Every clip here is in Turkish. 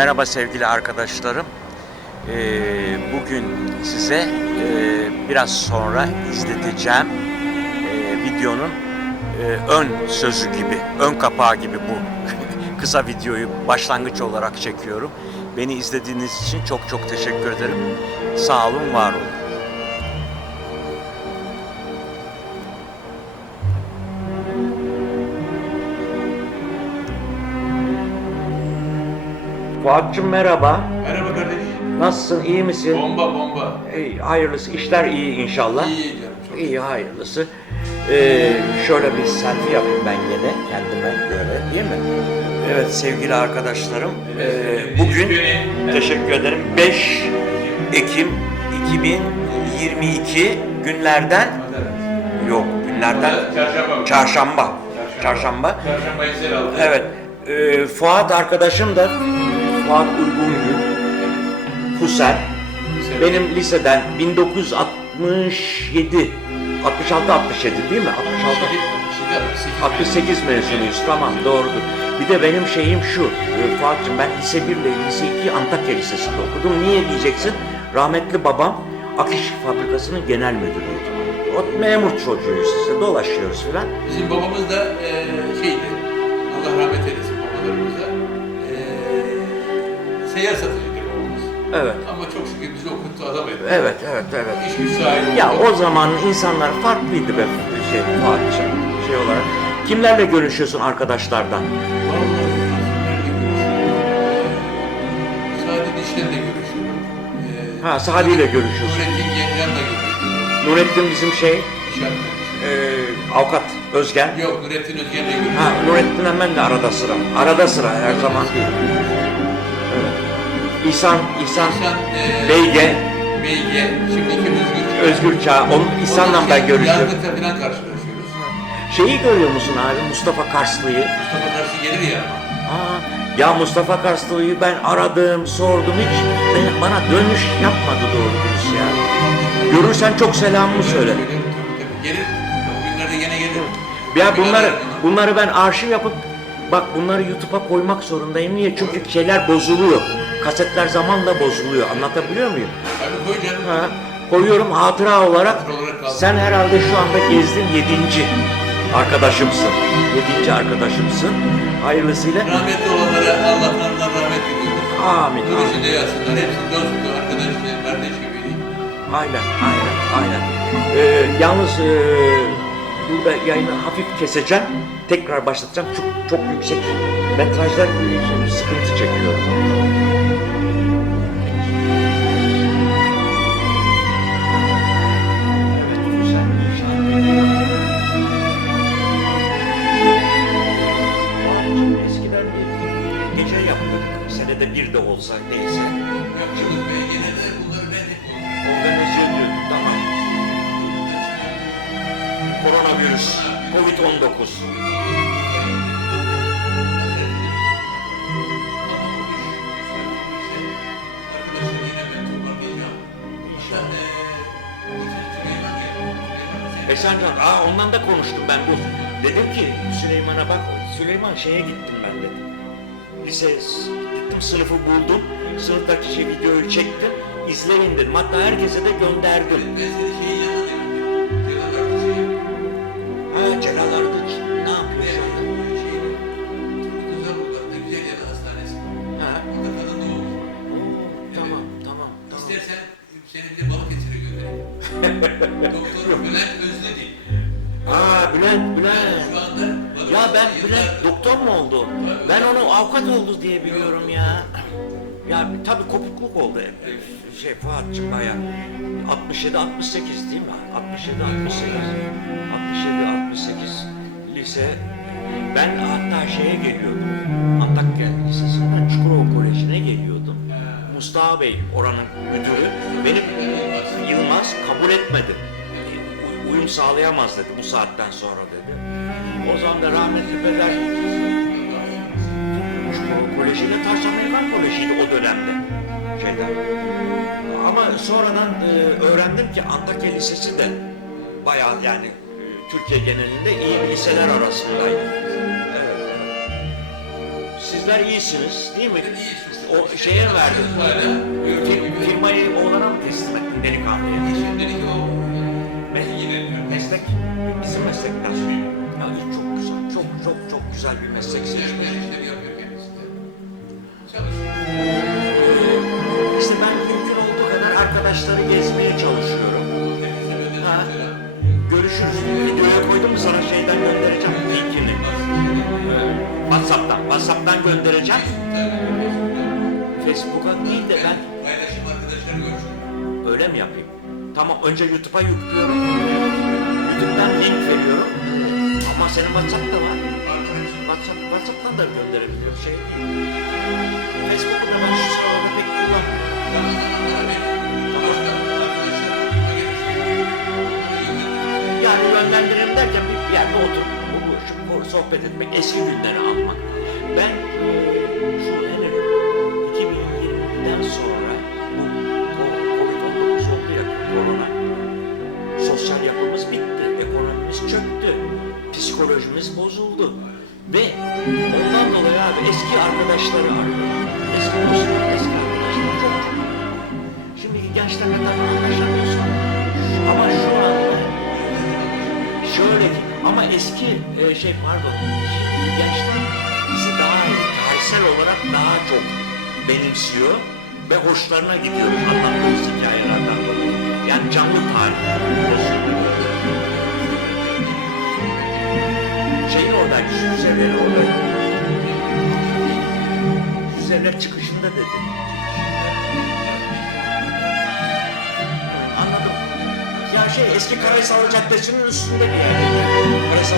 Merhaba sevgili arkadaşlarım. Ee, bugün size e, biraz sonra izleteceğim e, videonun e, ön sözü gibi, ön kapağı gibi bu kısa videoyu başlangıç olarak çekiyorum. Beni izlediğiniz için çok çok teşekkür ederim. Sağ olun, var olun. Fuat'cığım merhaba. Merhaba kardeş. Nasılsın, iyi misin? Bomba bomba. İyi, hayırlısı, işler iyi inşallah. İyi canım. Çok İyi, hayırlısı. Ee, şöyle bir selfie yapayım ben yine kendime böyle, değil mi? Evet sevgili arkadaşlarım, ee, bugün teşekkür ederim 5 Ekim 2022 günlerden yok günlerden Çarşamba. çarşamba. Çarşamba. Çarşamba aldı. Evet. E, Fuat arkadaşım da Fuat Uygungül Fuser. Benim liseden 1967 66 67 değil mi? 66 68 mezunuyuz. Tamam doğrudur. Bir de benim şeyim şu. E, Fuat'cığım ben lise 1 ile lise 2 Antakya Lisesi'nde okudum. Niye diyeceksin? Rahmetli babam Akış Fabrikası'nın genel müdürüydü. O memur çocuğuyuz işte dolaşıyoruz filan. Bizim babamız da e, şeydi. Allah rahmet eylesin babalarımız da. E, seyyar satıcıdır babamız. Evet. Ama çok şükür bizi okuttu adam etti. Evet, evet, evet. İş güç sahibi Ya oldu. o zaman insanlar farklıydı be şey Fuat'cığım, şey olarak. Kimlerle görüşüyorsun arkadaşlardan? Vallahi kimlerle görüşüyorum? E, Sadi Dişler'le görüşüyorum. Ha, Sadi ile görüşüyorsun. Nurettin Gencan'la görüşüyorum. Nurettin bizim şey, e, avukat Özgen. Yok Nurettin Özgen'le görüşüyorum. Ha, Nurettin hemen de arada sıra. Arada sıra her zaman. İhsan, İhsan İhsan e, Beyge, Beyge, şimdiki Özgür Özgür Çağ, onun İhsan'la ben görüşüyorum. Yargıta falan karşılaşıyoruz. Şeyi görüyor musun abi, Mustafa Karslı'yı? Mustafa karşı gelir ya ama. Aa, ya Mustafa Karslı'yı ben aradım, sordum hiç bana- bana dönüş yapmadı doğru dürüst ya. Görürsen çok selamımı söyle. Gelir. O günlerde gene gelir. Ya bunları bunları ben arşiv yapıp bak bunları YouTube'a koymak zorundayım. Niye? Çünkü şeyler bozuluyor. Kasetler zamanla bozuluyor. Anlatabiliyor muyum? Tabii koy canım. Ha, koyuyorum hatıra olarak. Hatıra olarak kalsın. Sen herhalde şu anda gezdin yedinci arkadaşımsın. Yedinci arkadaşımsın. Hayırlısıyla. Rahmetli olanlara Allah tanrıdan rahmet diliyorum. Amin. Amin. içinde yatsınlar. Hepsi dosttu, arkadaş, kardeş gibiydi. Aynen, aynen, aynen. Ee, yalnız ee, burada yayını hafif keseceğim. Tekrar başlatacağım. Çok çok yüksek metrajlar sıkıntı çekiyorum. Bir de olsa neyse. Yapıyoruz ve gene de bunları reddettik. Organize ediyorduk, tamam. Koronavirüs, Covid-19. Arkadaşlar yine ben toparlayacağım. İnşallah. Esencan, aa ondan da konuştum ben bu. Dedim ki Süleyman'a bak, Süleyman şeye gittim ben dedim. Lise, gittim sınıfı buldum. Sınıftaki şey videoyu çektim. İzleyin dedim. Hatta herkese de gönderdim. Ha Celal Ardıç ne yapıyor şu anda? Ha, tamam, tamam, tamam. İstersen seni bir Balıkesir'e göndereyim. Doktor Bülent Özledi. Ben Bülent doktor mu oldu? Ben onu avukat oldu diye biliyorum ya. Ya tabii kopukluk oldu. Şey Fuat'cığım baya 67 68 değil mi? 67 68 67 68 lise ben hatta şeye geliyordum. Antakya Lisesi'nden Çukurova Koleji'ne geliyordum. Mustafa Bey oranın müdürü benim Yılmaz kabul etmedi. Uy- Uyum sağlayamaz dedi bu saatten sonra dedi. O zaman da rahmetli Peder Çukurova Koleji'yle Tars Amerikan Koleji'ydi o dönemde. Şeyden. Ama sonradan e, öğrendim ki Antakya Lisesi de bayağı yani e, Türkiye genelinde iyi liseler arasındaydı. Evet. Sizler iyisiniz değil mi? O şeye verdim. Fir- güzel bir meslek seçmiş. İşte ben mümkün olduğu kadar arkadaşları gezmeye çalışıyorum. Ha. Görüşürüz. Videoya koydum mu sana şeyden göndereceğim linkini. Whatsapp'tan, Whatsapp'tan göndereceğim. Facebook'a değil de ben Paylaşım arkadaşlar görsün. öyle mi yapayım? Tamam önce YouTube'a yüklüyorum. YouTube'dan link veriyorum. Ama senin WhatsApp da var. WhatsApp, WhatsApp'tan da gönderebiliyor şey. Facebook'u da ben şu sıralarda pek kullanmıyorum. Yani yönlendirelim derken bir yerde oturup sohbet etmek, eski günleri anmak. Ben eski e, şey pardon gençler bizi daha tarihsel olarak daha çok benimsiyor ve hoşlarına gidiyor anlattığımız hikayelerden dolayı. Yani canlı tarih. Şeyin oradaki Süzevleri orada. Süzevler çıkışında dedi. Anladım. Ya şey eski Karasalı Caddesi'nin üstünde bir yer. Karasalı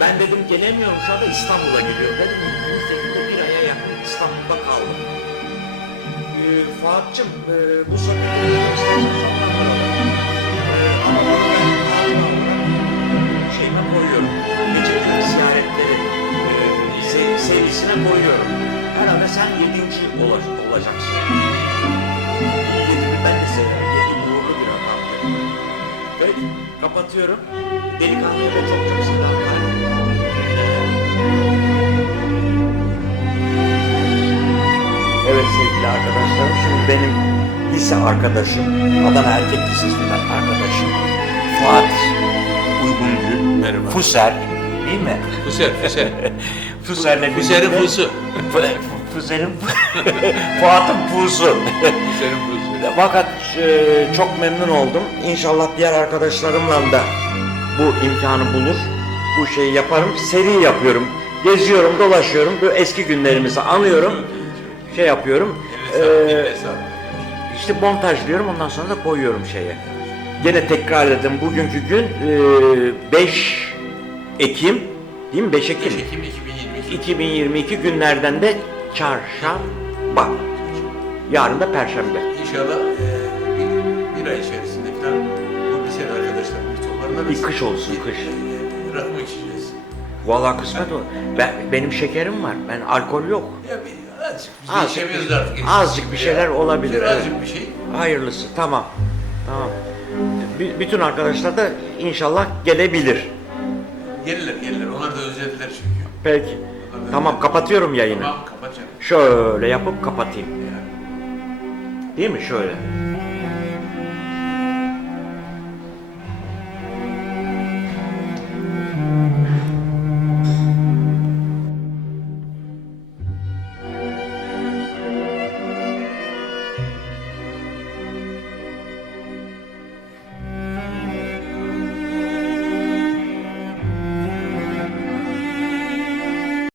Ben dedim gelemiyorum şu anda İstanbul'a gidiyorum dedim. Nitelikte bir aya yakın İstanbul'da kaldım. Ee, Fuat'cığım e, bu olarak şeyime koyuyorum. Geceki ziyaretleri e, se- serisine koyuyorum. Herhalde sen yedinci ola- olacaksın. Yedi, ben de severim. Yedi uğurlu bir adam. Peki, kapatıyorum. Delikanlıya da çok çok selamlar. Evet sevgili arkadaşlarım, şimdi benim lise arkadaşım, Adana Erkek Lisesi'nden arkadaşım Fuat Uygungül, Merhaba. Fuser, değil mi? Füser, füser. Fuser'le Füser'in birlikte- fusu. Fuser'in Fuat'ın pusu. Füser'in fusu. Fakat e, çok memnun oldum. İnşallah diğer arkadaşlarımla da bu imkanı bulur. Bu şeyi yaparım. Seri yapıyorum. Geziyorum, dolaşıyorum. Bu eski günlerimizi anıyorum. Şey yapıyorum. Ee, işte montajlıyorum ondan sonra da koyuyorum şeye. Gene tekrar edelim bugünkü gün e, 5 Ekim değil mi? 5 Ekim. 5 Ekim 2022. 2022 günlerden de çarşamba. Yarın da perşembe. İnşallah e, bir, bir ay içerisinde falan bu liseli arkadaşlarımız toparlarız. Bir kış olsun, Bir, kış. Rakı içeceğiz. Vallahi kısmet o. Ben, benim şekerim var. Ben alkol yok. Ya bir azıcık biz Azıcık- geçemiyoruz artık. azıcık bir şeyler olabilir, Azıcık evet. bir şey. Hayırlısı. Tamam. Tamam. B- bütün arkadaşlar da inşallah gelebilir. Gelirler gelirler. Onlar da özlediler çünkü. Peki. Tamam kapatıyorum yayını. Tamam kapatacağım. Şöyle yapıp kapatayım. Ya. Değil mi? Şöyle.